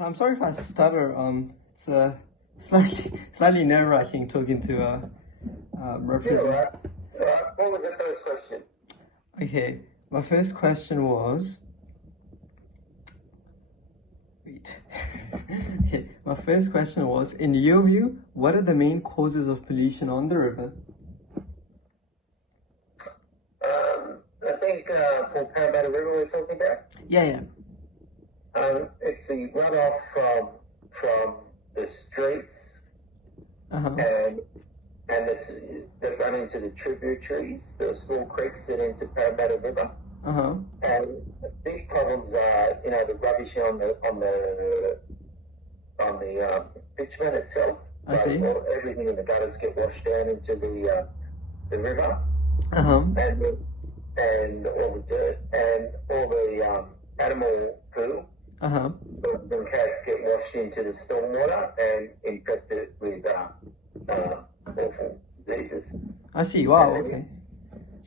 I'm sorry if I stutter. It's slightly nerve-wracking talking to a representative. Right. What was the first question? Okay, my first question was. Wait. Okay, my first question was: in your view, what are the main causes of pollution on the river? I think for Parrammatta River we're talking about. Yeah. It's the runoff from the streets and that run into the tributaries, the small creeks that enter Parrammatta River. And the big problems are, the rubbish on the bitumen itself. I see. Everything in the gutters get washed down into the river. And all the dirt and all the animal poo. The cats get washed into the stormwater and infected with awful diseases. I see. Wow. Okay.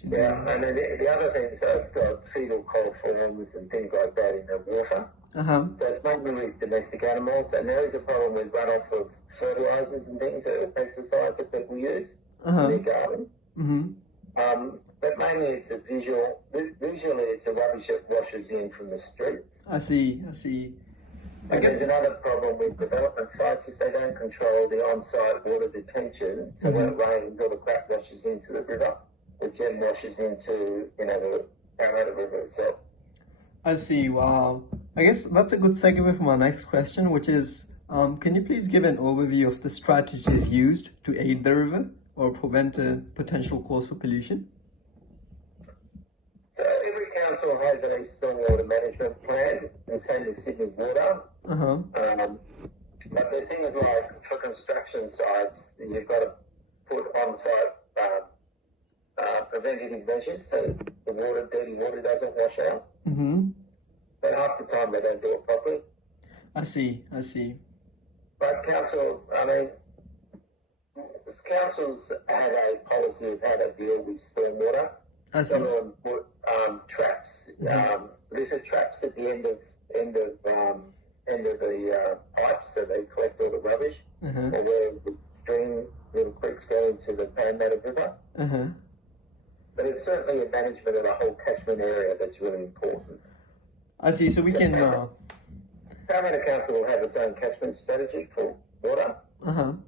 Yeah, and then the other thing, so it's got fecal coliforms and things like that in the water. So it's mainly with domestic animals, and there is a problem with runoff of fertilizers and things, pesticides that people use in their garden. But mainly it's visually it's a rubbish that washes in from the streets. I see. And there's another problem with development sites if they don't control the on-site water detention. So when it rains, all the crap washes into the river, which then washes into, the Parrammatta River itself. I see. Wow. I guess that's a good segue for my next question, which is, can you please give an overview of the strategies used to aid the river or prevent a potential cause for pollution? So every council has a stormwater management plan, and same as Sydney Water. But the thing is, like for construction sites, you've got to put on-site preventative measures so the dirty water doesn't wash out. But half the time they don't do it properly. I see. But councils have a policy of how to deal with stormwater. Some of them put traps, litter traps at the end of the pipes, so they collect all the rubbish, or where the little creeks go into the Parrammatta River. But it's certainly a management of the whole catchment area that's really important. I see. So we can. Parrammatta Council will have its own catchment strategy for water.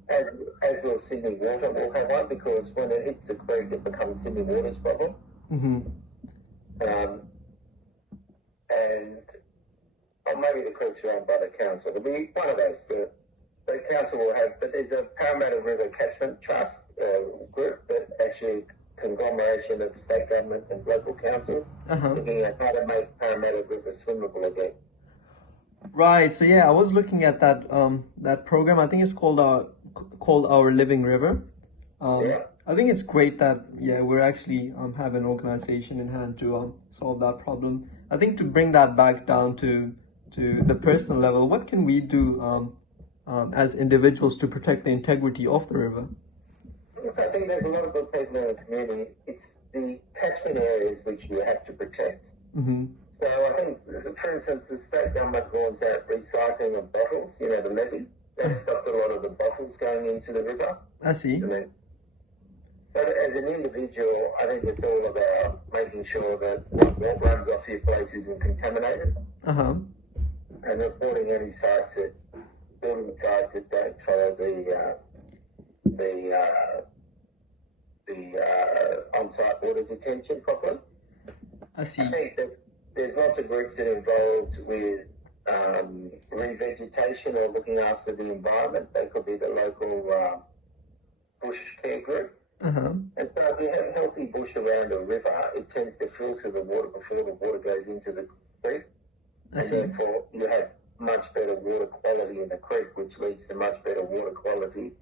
As will Sydney Water will have one, because when it hits the creek, it becomes Sydney Water's problem. Or maybe the creeks are owned by the council. It'll be one of those two. The council will have, but there's a Parrammatta River Catchment Trust group that actually conglomeration of state government and local councils looking at how to make Parrammatta River swimmable again. Right. So yeah, I was looking at that program. I think it's called Our Living River. I think it's great that we're actually have an organization in hand to solve that problem. I think to bring that back down to the personal level, what can we do as individuals to protect the integrity of the river? I think there's a lot of good people in the community. It's the catchment areas which you have to protect. So I think, for instance, the state government rules out recycling of bottles, the levy. They stopped a lot of the bottles going into the river. I see. But as an individual, I think it's all about making sure that what runs off your place isn't contaminated. And reporting any building sites that don't follow the on-site water detention properly. I see. I think that there's lots of groups that are involved with revegetation or looking after the environment. They could be the local bush care group. And so if you have healthy bush around a river, it tends to filter the water before the water goes into the creek. Therefore you have much better water quality in the creek, which leads to much better water quality